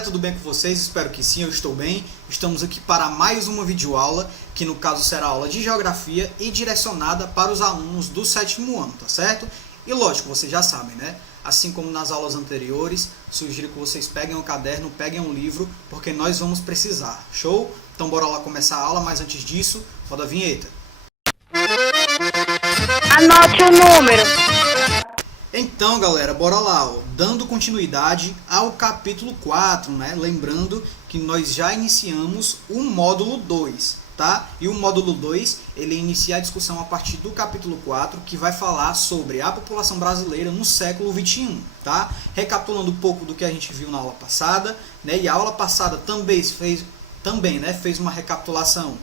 galera, tudo bem com vocês? Espero que sim, eu estou bem. Estamos aqui para mais uma videoaula, que no caso será aula de Geografia e direcionada para os alunos do 7º ano, tá certo? E lógico, vocês já sabem, né? Assim como nas aulas anteriores, sugiro que vocês peguem um caderno, peguem um livro, porque nós vamos precisar, show? Então bora lá começar a aula, mas antes disso, roda a vinheta. Anote o número. Então, galera, bora lá, ó. Dando continuidade ao capítulo 4, né? Lembrando que nós já iniciamos o módulo 2, tá? E o módulo 2, ele inicia a discussão a partir do capítulo 4, que vai falar sobre a população brasileira no século XXI, tá? Recapitulando um pouco do que a gente viu na aula passada, né? E a aula passada também fez uma recapitulação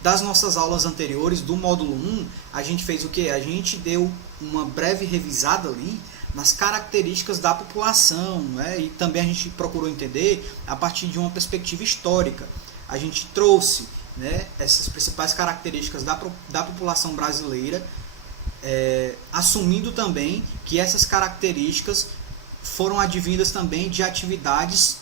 das nossas aulas anteriores, do módulo 1, a gente fez o que? A gente deu uma breve revisada ali nas características da população, né? E também a gente procurou entender a partir de uma perspectiva histórica. A gente trouxe, né, essas principais características da população brasileira, assumindo também que essas características foram advindas também de atividades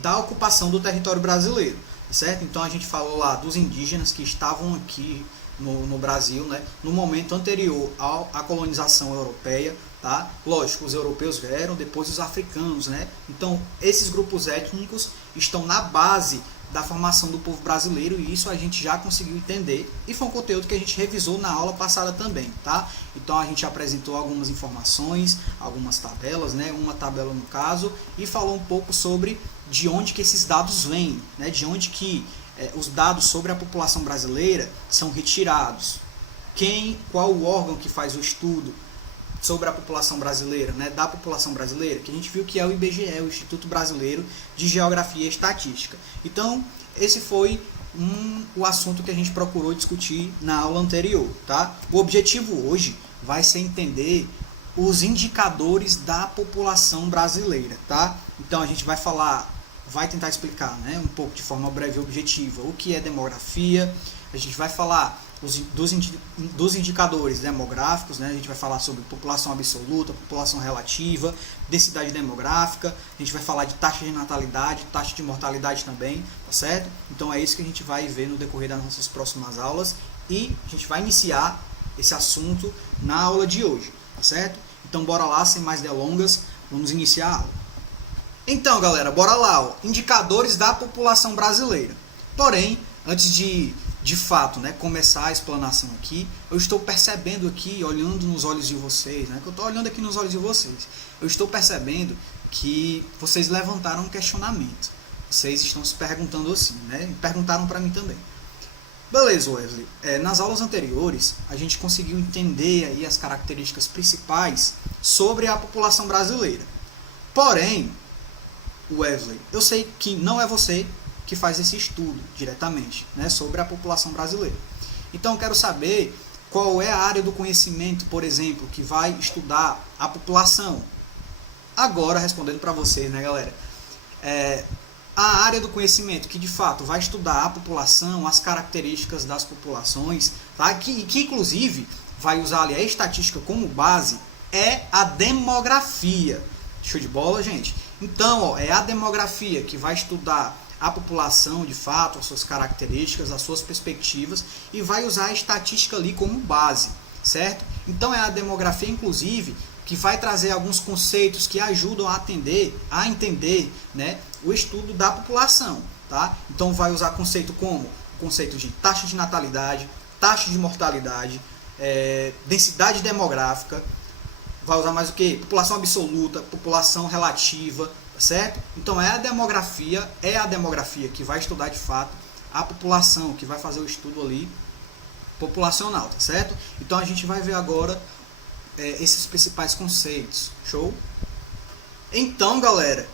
da ocupação do território brasileiro. Certo? Então a gente falou lá dos indígenas que estavam aqui no Brasil, né, no momento anterior à colonização europeia, tá? Lógico, os europeus vieram, depois os africanos, né? Então esses grupos étnicos estão na base da formação do povo brasileiro, e isso a gente já conseguiu entender, e foi um conteúdo que a gente revisou na aula passada também, tá? Então a gente apresentou algumas informações, algumas tabelas, né? Uma tabela no caso, e falou um pouco sobre de onde que esses dados vêm, né? De onde que os dados sobre a população brasileira são retirados, qual o órgão que faz o estudo sobre a população brasileira, né, da população brasileira, que a gente viu que é o IBGE, o Instituto Brasileiro de Geografia e Estatística. Então, esse foi o assunto que a gente procurou discutir na aula anterior, tá? O objetivo hoje vai ser entender os indicadores da população brasileira, tá? Então, a gente vai tentar explicar, né, um pouco de forma breve e objetiva o que é demografia. A gente vai falar dos indicadores demográficos, né? A gente vai falar sobre população absoluta, população relativa, densidade demográfica, a gente vai falar de taxa de natalidade, taxa de mortalidade também, tá certo? Então é isso que a gente vai ver no decorrer das nossas próximas aulas, e a gente vai iniciar esse assunto na aula de hoje, tá certo? Então bora lá, sem mais delongas, vamos iniciar a aula. Então, galera, bora lá, ó. Indicadores da população brasileira. Porém, antes de fato, né, começar a explanação aqui, eu estou percebendo aqui, olhando nos olhos de vocês, né, que eu estou olhando aqui nos olhos de vocês, eu estou percebendo que vocês levantaram um questionamento. Vocês estão se perguntando assim, né, e perguntaram para mim também. Beleza, Wesley. Nas aulas anteriores, a gente conseguiu entender aí as características principais sobre a população brasileira. Porém, Wesley, eu sei que não é você que faz esse estudo diretamente, né, sobre a população brasileira. Então eu quero saber qual é a área do conhecimento, por exemplo, que vai estudar a população. Agora, respondendo para vocês, né, galera, a área do conhecimento que de fato vai estudar a população, as características das populações, tá, que inclusive vai usar ali a estatística como base, é a demografia. Show de bola, gente? Então, ó, é a demografia que vai estudar a população, de fato, as suas características, as suas perspectivas, e vai usar a estatística ali como base, certo? Então é a demografia, inclusive, que vai trazer alguns conceitos que ajudam a entender, né, o estudo da população, tá? Então vai usar conceito como o conceito de taxa de natalidade, taxa de mortalidade, densidade demográfica, vai usar mais o que? População absoluta, população relativa, certo? Então é a demografia que vai estudar de fato a população, que vai fazer o estudo ali populacional, tá certo? Então a gente vai ver agora esses principais conceitos, show? Então, galera,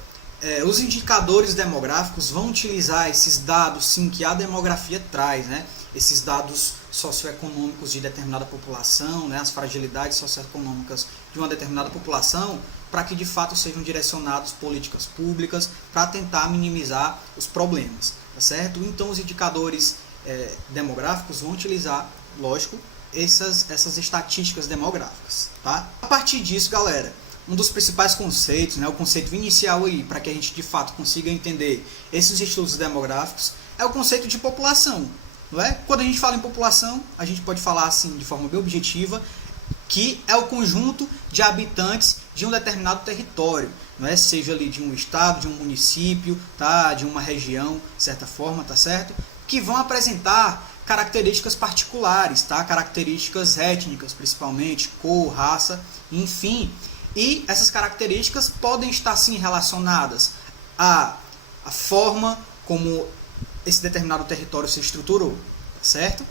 os indicadores demográficos vão utilizar esses dados, sim, que a demografia traz, né? Esses dados socioeconômicos de determinada população, né? As fragilidades socioeconômicas de uma determinada população, para que de fato sejam direcionados políticas públicas para tentar minimizar os problemas, tá certo? Então os indicadores demográficos vão utilizar, lógico, essas estatísticas demográficas, tá? A partir disso, galera, um dos principais conceitos, né, o conceito inicial aí, para que a gente de fato consiga entender esses estudos demográficos, é o conceito de população. Não é? Quando a gente fala em população, a gente pode falar assim de forma bem objetiva, que é o conjunto de habitantes de um determinado território, não é? Seja ali de um estado, de um município, tá? De uma região, de certa forma, tá certo? Que vão apresentar características particulares, tá? Características étnicas, principalmente, cor, raça, enfim. E essas características podem estar sim relacionadas à forma como esse determinado território se estruturou, tá certo?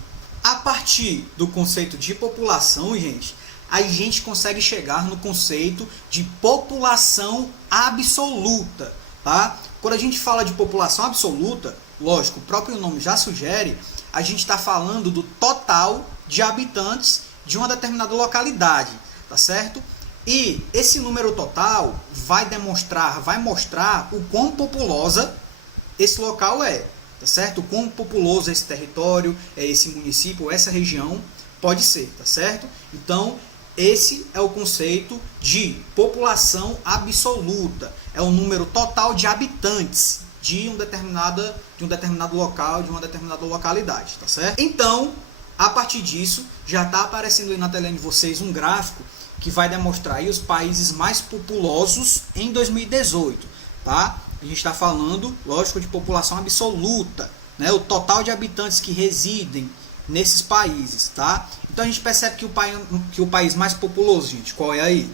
A partir do conceito de população, gente, a gente consegue chegar no conceito de população absoluta, tá? Quando a gente fala de população absoluta, lógico, o próprio nome já sugere, a gente está falando do total de habitantes de uma determinada localidade, tá certo? E esse número total vai mostrar o quão populosa esse local é, tá certo? O quão populoso esse território, esse município, essa região pode ser, tá certo? Então, esse é o conceito de população absoluta. É o número total de habitantes de um determinado local, de uma determinada localidade, tá certo? Então, a partir disso, já está aparecendo aí na telinha de vocês um gráfico que vai demonstrar aí os países mais populosos em 2018, tá? A gente está falando, lógico, de população absoluta, né? O total de habitantes que residem nesses países, tá? Então a gente percebe que o país mais populoso, gente, qual é aí?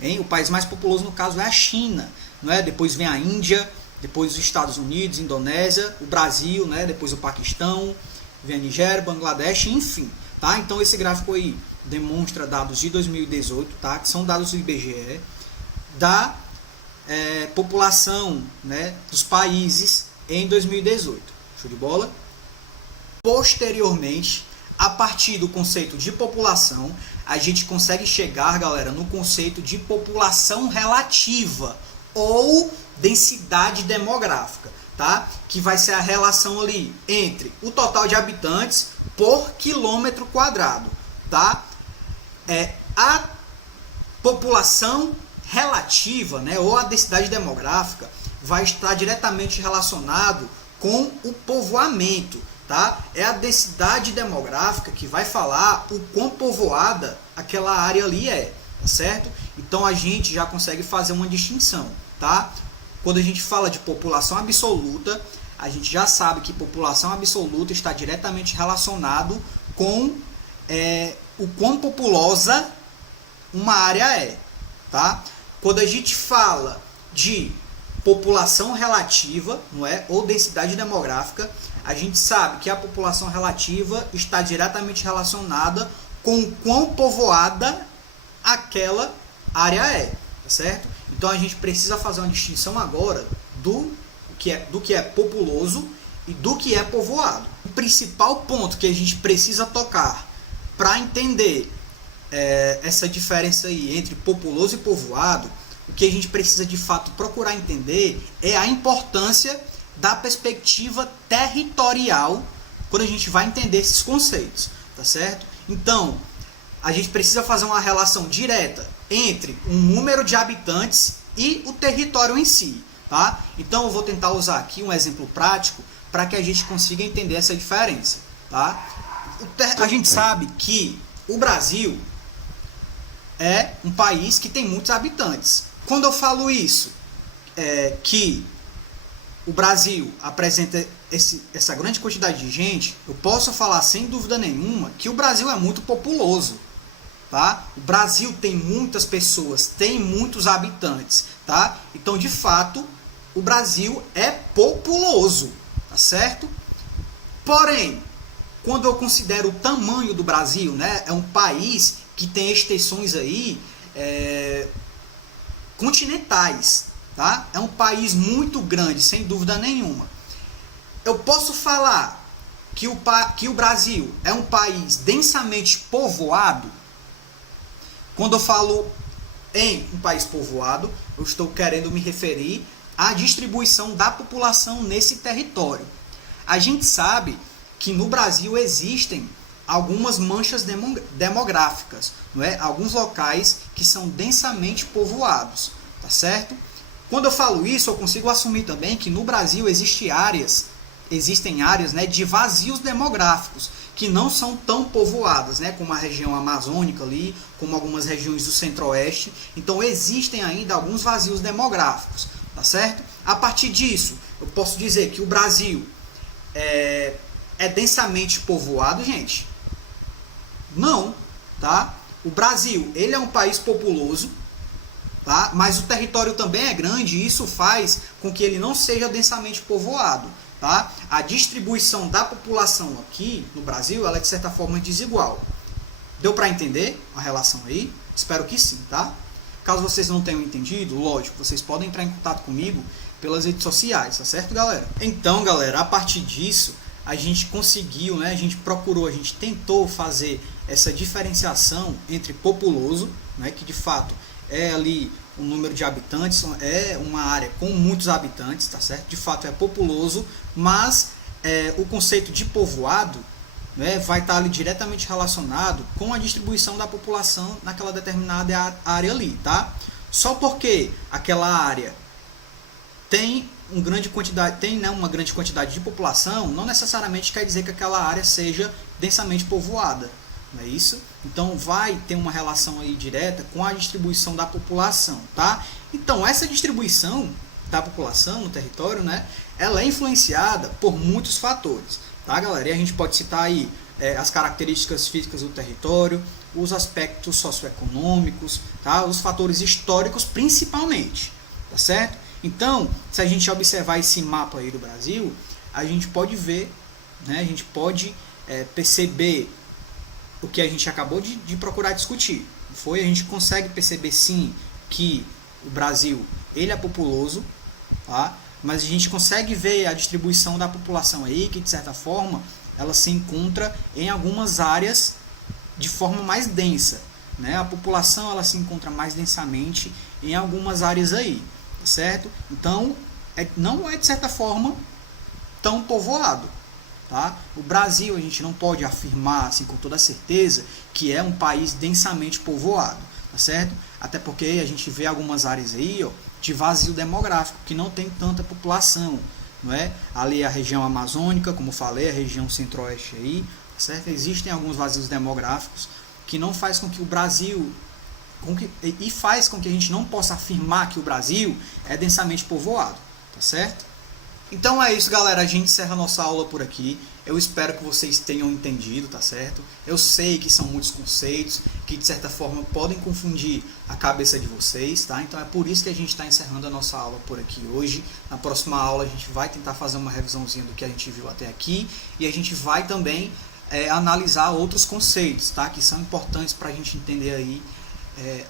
Hein? O país mais populoso no caso é a China, não é? Depois vem a Índia, depois os Estados Unidos, Indonésia, o Brasil, né? Depois o Paquistão, vem a Nigéria, Bangladesh, enfim, tá? Então esse gráfico aí demonstra dados de 2018, tá? Que são dados do IBGE da população, né, dos países em 2018. Show de bola? Posteriormente, a partir do conceito de população, a gente consegue chegar, galera, no conceito de população relativa ou densidade demográfica, tá? Que vai ser a relação ali entre o total de habitantes por quilômetro quadrado, tá? A população relativa, né, ou a densidade demográfica vai estar diretamente relacionado com o povoamento, tá? É a densidade demográfica que vai falar o quão povoada aquela área ali é, tá certo? Então a gente já consegue fazer uma distinção, tá? Quando a gente fala de população absoluta, a gente já sabe que população absoluta está diretamente relacionado com o quão populosa uma área é, tá? Quando a gente fala de população relativa, não é, ou densidade demográfica, a gente sabe que a população relativa está diretamente relacionada com o quão povoada aquela área é, tá certo? Então a gente precisa fazer uma distinção agora do que é populoso e do que é povoado. O principal ponto que a gente precisa tocar para entender essa diferença aí entre populoso e povoado, o que a gente precisa de fato procurar entender é a importância da perspectiva territorial quando a gente vai entender esses conceitos, tá certo? Então, a gente precisa fazer uma relação direta entre o número de habitantes e o território em si, tá? Então, eu vou tentar usar aqui um exemplo prático para que a gente consiga entender essa diferença, tá? A gente sabe que o Brasil é um país que tem muitos habitantes. Quando eu falo isso, que o Brasil apresenta essa grande quantidade de gente, eu posso falar sem dúvida nenhuma que o Brasil é muito populoso, tá? O Brasil tem muitas pessoas, tem muitos habitantes, tá? Então, de fato, o Brasil é populoso, tá certo? Porém, quando eu considero o tamanho do Brasil, né, é um país que tem extensões aí continentais, tá? É um país muito grande, sem dúvida nenhuma. Eu posso falar que o Brasil é um país densamente povoado. Quando eu falo em um país povoado, eu estou querendo me referir à distribuição da população nesse território. A gente sabe que no Brasil existem algumas manchas demográficas, não é? Alguns locais que são densamente povoados, tá certo? Quando eu falo isso, eu consigo assumir também que no Brasil existem áreas, né, de vazios demográficos, que não são tão povoadas, né, como a região amazônica ali, como algumas regiões do centro-oeste. Então existem ainda alguns vazios demográficos, tá certo? A partir disso, eu posso dizer que o Brasil é densamente povoado, gente? Não, tá? O Brasil, ele é um país populoso, tá? Mas o território também é grande e isso faz com que ele não seja densamente povoado, tá? A distribuição da população aqui no Brasil, ela é de certa forma desigual. Deu para entender a relação aí? Espero que sim, tá? Caso vocês não tenham entendido, lógico, vocês podem entrar em contato comigo pelas redes sociais, tá certo, galera? Então, galera, a partir disso, a gente conseguiu, né? A gente procurou, a gente tentou fazer essa diferenciação entre populoso, né, que de fato é ali um número de habitantes, é uma área com muitos habitantes, tá certo? De fato é populoso, mas o conceito de povoado, né, vai estar ali diretamente relacionado com a distribuição da população naquela determinada área ali, tá? Só porque aquela área tem uma grande quantidade de população, não necessariamente quer dizer que aquela área seja densamente povoada, não é isso? Então vai ter uma relação aí direta com a distribuição da população, tá? Então essa distribuição da população no território, né, ela é influenciada por muitos fatores, tá, galera? E a gente pode citar aí as características físicas do território, os aspectos socioeconômicos, tá? Os fatores históricos principalmente, tá certo? Então, se a gente observar esse mapa aí do Brasil, a gente pode ver, né, a gente pode perceber o que a gente acabou de procurar discutir. A gente consegue perceber sim que o Brasil ele é populoso, tá? Mas a gente consegue ver a distribuição da população aí, que de certa forma ela se encontra em algumas áreas de forma mais densa, né? A população ela se encontra mais densamente em algumas áreas aí, certo? Então, não é de certa forma tão povoado, tá? O Brasil, a gente não pode afirmar assim com toda certeza que é um país densamente povoado, tá certo? Até porque a gente vê algumas áreas aí, ó, de vazio demográfico, que não tem tanta população, não é? Ali a região amazônica, como falei, a região centro-oeste aí, tá certo? Existem alguns vazios demográficos que não faz com que o Brasil e faz com que a gente não possa afirmar que o Brasil é densamente povoado, tá certo? Então é isso, galera, a gente encerra a nossa aula por aqui. Eu espero que vocês tenham entendido, tá certo? Eu sei que são muitos conceitos que de certa forma podem confundir a cabeça de vocês, tá? Então é por isso que a gente está encerrando a nossa aula por aqui hoje. Na próxima aula a gente vai tentar fazer uma revisãozinha do que a gente viu até aqui e a gente vai também analisar outros conceitos, tá? Que são importantes para a gente entender aí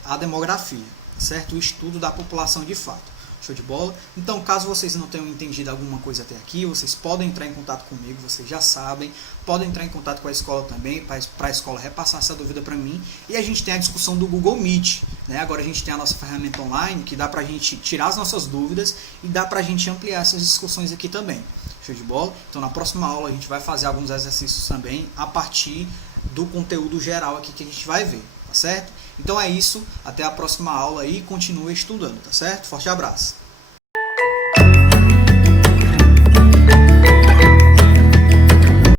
a demografia, certo? O estudo da população de fato. Show de bola? Então, caso vocês não tenham entendido alguma coisa até aqui, vocês podem entrar em contato comigo, vocês já sabem, podem entrar em contato com a escola também, para a escola repassar essa dúvida para mim, e a gente tem a discussão do Google Meet, né? Agora a gente tem a nossa ferramenta online, que dá para a gente tirar as nossas dúvidas e dá para a gente ampliar essas discussões aqui também. Show de bola? Então, na próxima aula a gente vai fazer alguns exercícios também, a partir do conteúdo geral aqui que a gente vai ver, tá certo? Então é isso, até a próxima aula e continue estudando, tá certo? Forte abraço!